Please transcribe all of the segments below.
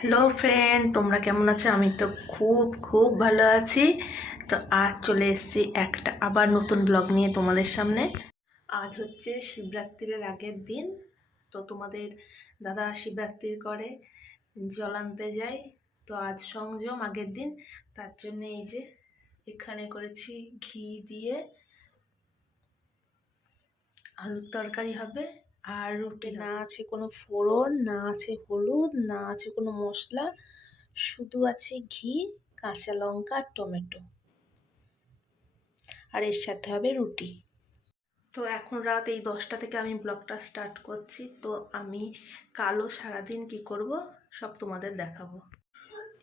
Hello friend তোমরা কেমন আছো? আমি তো খুব খুব ভালো আছি। তো আজ চলে এসেছি একটা আবার নতুন ব্লগ নিয়ে তোমাদের সামনে। আজ হচ্ছে শিবরাত্রির আগের দিন। তো তোমাদের দাদা শিবরাত্রির করে, জল আনতে যায়। তো আজ সংযম আগের দিন। তার জন্য এই যে এখানে করেছি ঘি দিয়ে আলুর তরকারি হবে। আর রুটি না আছে কোনো ফোড়ন না আছে হলুদ না আছে কোনো মশলা শুধু আছে ঘি কাঁচা লঙ্কা আর টমেটো। আর এর সাথে হবে রুটি। তো এখন রাত এই দশটা থেকে আমি ব্লগটা স্টার্ট করছি। তো আমি কালো সারাদিন কি করব সব তোমাদের দেখাবো।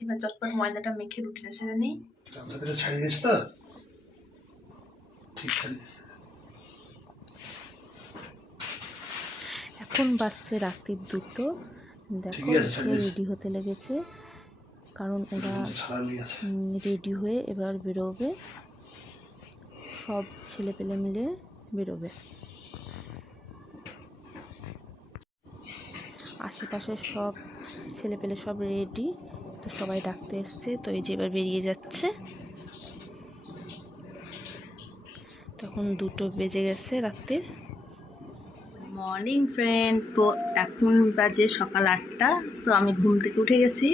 এবার চটপট ময়দাটা মেখে রুটিটা ছেড়ে নিই। ছাড়িয়ে দিস তো? ঠিক ছাড়িয়ে এখন বাজছে রাত্রির দুটো। দেখো। রেডি হতে লেগেছে। কারণ ওরা রেডি হয়ে এবার বেরোবে। সব ছেলে পেলে মিলে বেরোবে। আশেপাশের সব ছেলে পেলে সব রেডি তো সবাই ডাকতে এসছে। তো এই যে এবার বেরিয়ে যাচ্ছে। তখন দুটো বেজে গেছে রাত্রির। Morning friend. তো এখন বাজে সকাল আটটা, তো আমি ঘুম থেকে উঠে গেছি।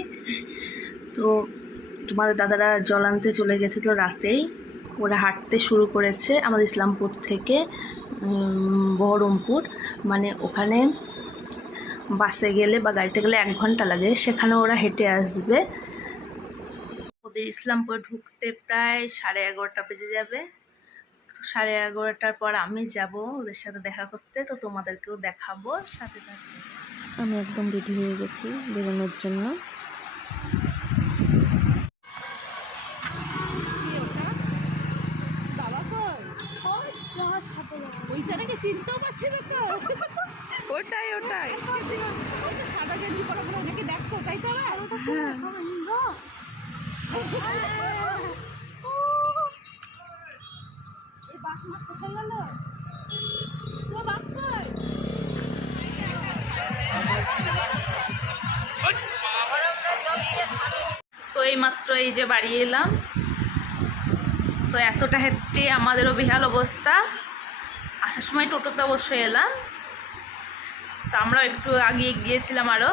তো তোমাদের দাদারা জল আনতে চলে গেছে তো রাতেই। ওরা হাঁটতে শুরু করেছে আমাদের ইসলামপুর থেকে বহরমপুর। মানে ওখানে বাসে গেলে বা গাড়িতে গেলে এক ঘণ্টা লাগে, সেখানে ওরা হেঁটে আসবে। ওদের ইসলামপুর ঢুকতে প্রায় সাড়ে এগারোটা বেজে যাবে। সাড়ে এগারোটার পর আমি যাব ওদের সাথে দেখা করতে তো তোমাদেরকেও দেখাবো সাথে থাকবে আমি একদম রেডি হয়ে গেছি বেরোনোর জন্য। চিনতেও পারছি না তো ওটাই ওটাই সাদা গেঞ্জি পরা পরা ওনাকে দেখতো তাই তো আবার এই বাস মাছ কোথায় গেল তো এই মাত্র এই যে বাড়ি এলাম। তো এতটা হেঁটে আমাদেরও বেহাল অবস্থা। আসার সময় টোটোতে অবশ্যই এলাম। তো আমরা একটু আগিয়ে গিয়েছিলাম আরও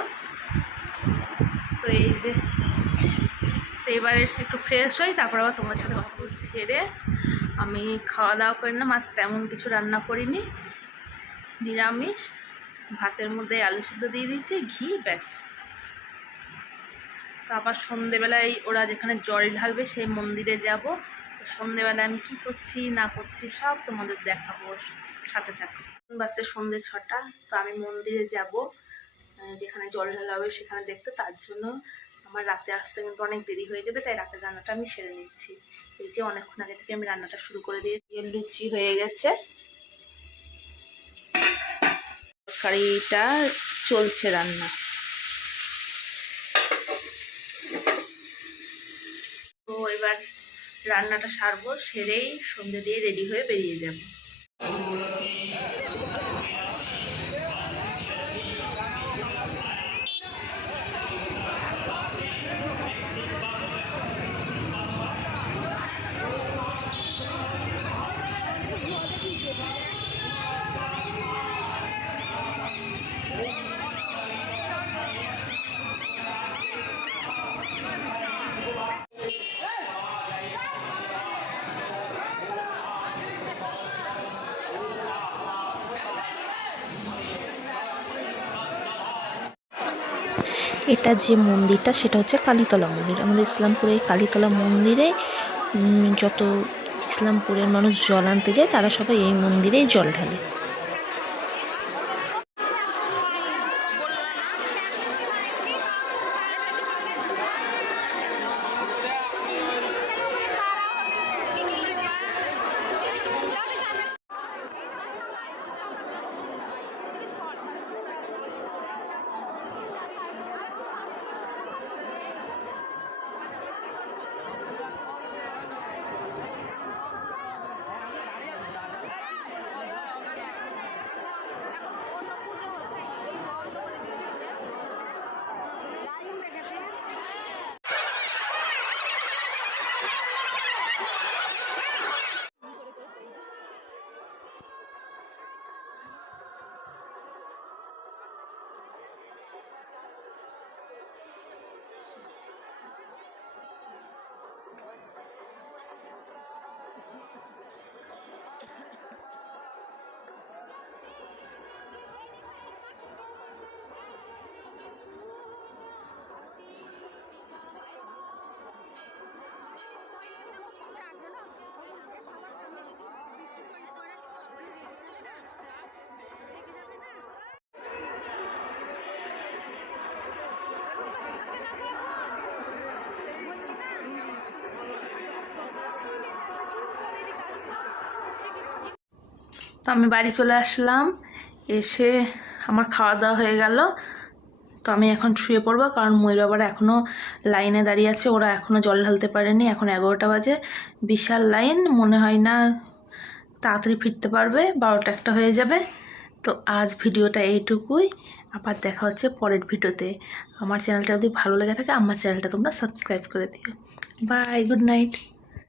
তো এই যে, তো এবারে একটু ফ্রেশ হই, তারপর আবার তোমার সাথে কথা বলছি, ছেড়ে। আমি খাওয়া দাওয়া করি না আর তেমন কিছু রান্না করিনি। নিরামিষ, ভাতের মধ্যে আলু সিদ্ধ দিয়ে দিয়েছি, ঘি, ব্যাস। তো আবার সন্ধেবেলায় ওরা যেখানে জল ঢালবে সেই মন্দিরে যাব। সন্ধেবেলায় আমি কী করছি, না করছি, সব তোমাদের দেখাবো, সাথে থাকো। বাসে সন্ধে ছটা, তো আমি মন্দিরে যাব। যেখানে জল ঢালা হবে সেখানে দেখতে, তার জন্য আমার রাতে আসতে কিন্তু অনেক দেরি হয়ে যাবে, তাই রাতের রান্নাটা আমি সেরে নিচ্ছি। এই যে অনেকক্ষণ আগে থেকে আমি রান্নাটা শুরু করে দিয়েছি লুচি হয়ে গেছে। তরকারিটা চলছে রান্না। তো এবার রান্নাটা সারবো, সেরেই সন্ধ্যে দিয়ে রেডি হয়ে বেরিয়ে যাব। এটা যে মন্দিরটা, সেটা হচ্ছে কালীতলা মন্দির। আমাদের ইসলামপুরে কালীতলা মন্দিরে যত ইসলামপুরের মানুষ জল আনতে যায়, তারা সবাই এই মন্দিরেই জল ঢালে। তো আমি বাড়ি চলে আসলাম। এসে আমার খাওয়া দাওয়া হয়ে গেল। তো আমি এখন শুয়ে পড়ব, কারণ ময়ূর বাবার এখনও লাইনে দাঁড়িয়ে আছে। ওরা এখনও জল ঢালতে পারেনি। এখন এগারোটা বাজে। বিশাল লাইন। মনে হয় না তাড়াতাড়ি ফিরতে পারবে। বারোটা একটা হয়ে যাবে। তো আজ ভিডিওটা এইটুকুই। আবার দেখা হচ্ছে পরের ভিডিওতে। আমার চ্যানেলটা যদি ভালো লেগে থাকে, আমার চ্যানেলটা তোমরা সাবস্ক্রাইব করে দিও। Bye, good night.